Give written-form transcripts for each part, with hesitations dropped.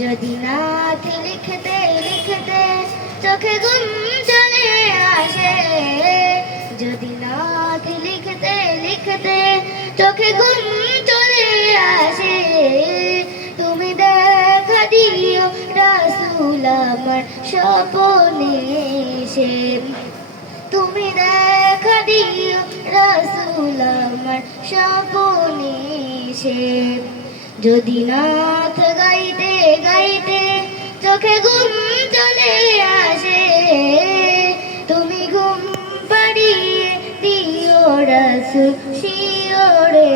যদি নাথ লিখতে লিখতে চোখে ঘুম চলে আসে, যদি নাথ লিখতে লিখতে চোখে ঘুম চলে আসে, তুমি দেখা দিও রাসূল আমার স্বপ্নে এসে, তুমি দেখা দিও রাসূল আমার স্বপ্নে এসে। যদি নাথ গাইতে গাইতে চোখে ঘুম চলে আসে, তুমি ঘুম পাড়িয়ে দিও রাসূল শিয়রে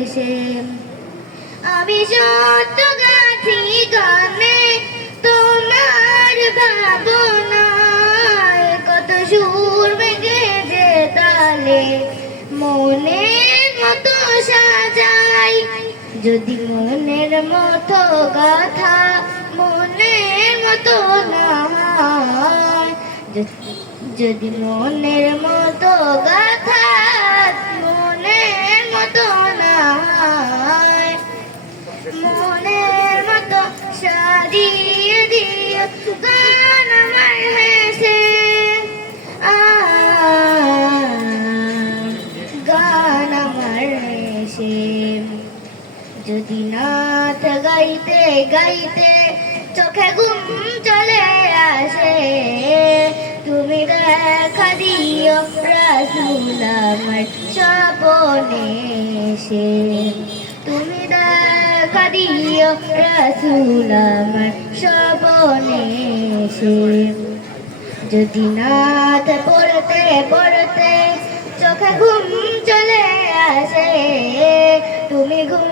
এসে। আমি সত্য গাথি গানে তোমার ভাবনায়, কত সুর বেগেছে তালে মনের মতো সাজাই। যদি মনের মতো গাথা মনের মতো না হয়, যদি মনের মতো গাথা মনের মতো না হয়, মনের মতো সাজিয়ে দিও গান আমার হেসে, গান আমার হেসে। যদি নাথ গাইতে গাইতে চোখে ঘুম চলে আসে, তুমি দেখা দিও রাসূল আমার স্বপ্নে এসে, তুমি দেখা দিও রাসূল আমার স্বপ্নে এসে। যদি নাথ পড়তে পড়তে চোখে ঘুম চলে আসে, তুমি ঘুম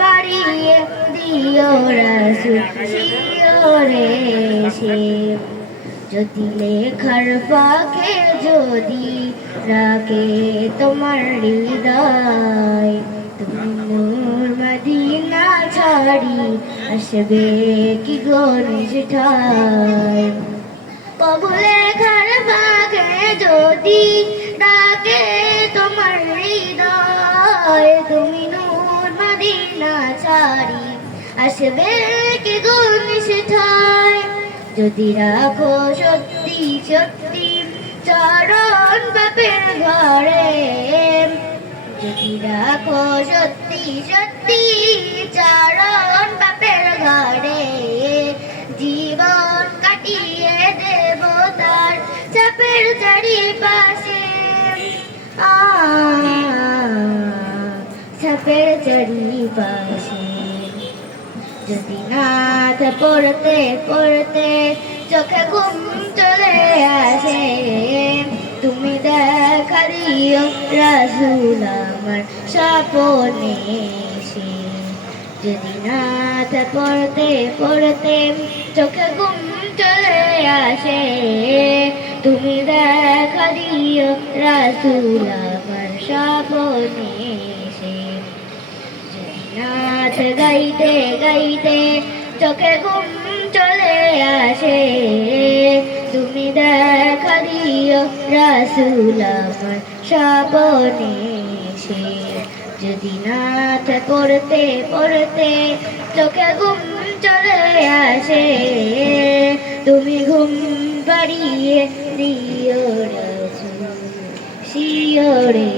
পাড়িয়ে দিও রাসূল শিয়রে এসে। যদি লেখার ফাঁকে যদি রাখে তোমার হৃদয়, তুমি নূর মদিনা ছাড়ি আসবে কি গো নিষ্ঠায়। কবু লেখার ফাঁকে যদি ডাকে তোমার হৃদয়, তুমি নূর মদিনা ছাড়ি আসবে কি গো নিষ্ঠায়। যদি রাখো সত্যি সত্যি চরণ বাপের ঘরে, যদি রাখো সত্যি সত্যি চরণ বাপের ঘরে, জীবন কাটিয়ে দেব তার চাপের চারিপাশে, চাপের চারিপাশে। যদি নাথ পড়তে পড়তে চোখে ঘুম চলে আসে, তুমি দেখা দিও রাসূল আমার স্বপ্নে এসে। যদি নাথ পড়তে পড়তে চোখে ঘুম চলে আসে, তুমি দেখা দিও রাসূল আমার স্বপ্নে এসে। যদি নাথ গাইতে গাইতে চোখে ঘুম চলে আসে, তুমি দেখা দিও রাসূল আমার স্বপ্নে এসে। যদি নাথ পড়তে পড়তে চোখে ঘুম চলে আসে, তুমি ঘুম পাড়িয়ে দিও রাসূল শিয়রে।